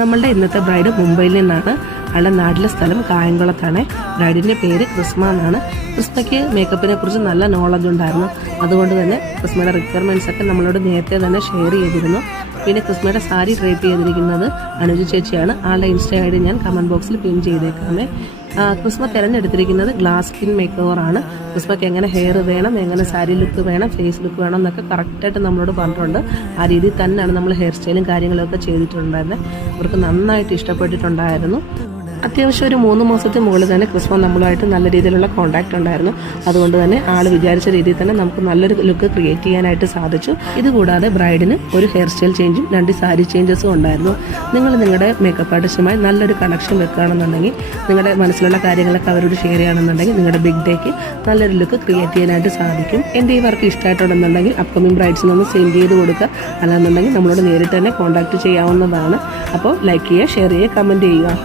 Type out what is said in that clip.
നമ്മളുടെ ഇന്നത്തെ ബ്രൈഡ് മുംബൈയിൽ നിന്നാണ്. ആളുടെ നാട്ടിലെ സ്ഥലം കായംകുളത്താണ്. ബ്രൈഡിൻ്റെ പേര് ക്രിസ്മ എന്നാണ്. ക്രിസ്മയ്ക്ക് മേക്കപ്പിനെ കുറിച്ച് നല്ല നോളജ് ഉണ്ടായിരുന്നു. അതുകൊണ്ട് തന്നെ ക്രിസ്മയുടെ റിക്വയർമെൻറ്റ്സ് ഒക്കെ നമ്മളോട് നേരത്തെ തന്നെ ഷെയർ ചെയ്തിരുന്നു. പിന്നെ ക്രിസ്മയുടെ സാരി ഡ്രേപ്പ് ചെയ്തിരിക്കുന്നത് അനുജ ചേച്ചിയാണ്. ആളുടെ ഇൻസ്റ്റ ഐ ഡി ഞാൻ കമൻറ്റ് ബോക്സിൽ പിൻ ചെയ്തേക്കാമേ. ക്രിസ്മ തിരഞ്ഞെടുത്തിരിക്കുന്നത് ഗ്ലാസ് സ്കിൻ മേക്ക് ഓവറാണ്. ക്രിസ്മയ്ക്ക് എങ്ങനെ ഹെയർ വേണം, എങ്ങനെ സാരി ലുക്ക് വേണം, ഫേസ് ലുക്ക് വേണം എന്നൊക്കെ കറക്റ്റായിട്ട് നമ്മളോട് പറഞ്ഞിട്ടുണ്ട്. ആ രീതിയിൽ തന്നെയാണ് നമ്മൾ ഹെയർ സ്റ്റൈലും കാര്യങ്ങളൊക്കെ ചെയ്തിട്ടുണ്ടായിരുന്നത്. അവർക്ക് നന്നായിട്ട് ഇഷ്ടപ്പെട്ടിട്ടുണ്ടായിരുന്നു. അത്യാവശ്യം ഒരു 3 മാസത്തിന് മുകളിൽ തന്നെ ക്രിസ്മ നമ്മളുമായിട്ട് നല്ല രീതിയിലുള്ള കോൺടാക്റ്റ് ഉണ്ടായിരുന്നു. അതുകൊണ്ട് തന്നെ ആൾ വിചാരിച്ച രീതിയിൽ തന്നെ നമുക്ക് നല്ലൊരു ലുക്ക് ക്രിയേറ്റ് ചെയ്യാനായിട്ട് സാധിച്ചു. ഇതുകൂടാതെ ബ്രൈഡിന് ഒരു ഹെയർ സ്റ്റൈൽ ചേഞ്ചും 2 സാരി ചേഞ്ചസും ഉണ്ടായിരുന്നു. നിങ്ങൾ നിങ്ങളുടെ മേക്കപ്പ് ആർട്ടിസ്റ്റുമായി നല്ലൊരു കണക്ഷൻ വെക്കുകയാണെന്നുണ്ടെങ്കിൽ, നിങ്ങളുടെ മനസ്സിലുള്ള കാര്യങ്ങളൊക്കെ അവരോട് ഷെയർ ചെയ്യുകയാണെന്നുണ്ടെങ്കിൽ നിങ്ങളുടെ ബിഗ് ഡേക്ക് നല്ലൊരു ലുക്ക് ക്രിയേറ്റ് ചെയ്യാനായിട്ട് സാധിക്കും. എൻ്റെ ഈ വർക്ക് ഇഷ്ടമായിട്ടുണ്ടെന്നുണ്ടെങ്കിൽ അപ്കമിങ് ബ്രൈഡ്സിനൊന്ന് സെൻഡ് ചെയ്ത് കൊടുക്കുക. അല്ലാന്നുണ്ടെങ്കിൽ നമ്മളോട് നേരിട്ട് തന്നെ കോൺടാക്റ്റ് ചെയ്യാവുന്നതാണ്. അപ്പോൾ ലൈക്ക് ചെയ്യുക, ഷെയർ ചെയ്യുക, കമൻറ്റ് ചെയ്യുക.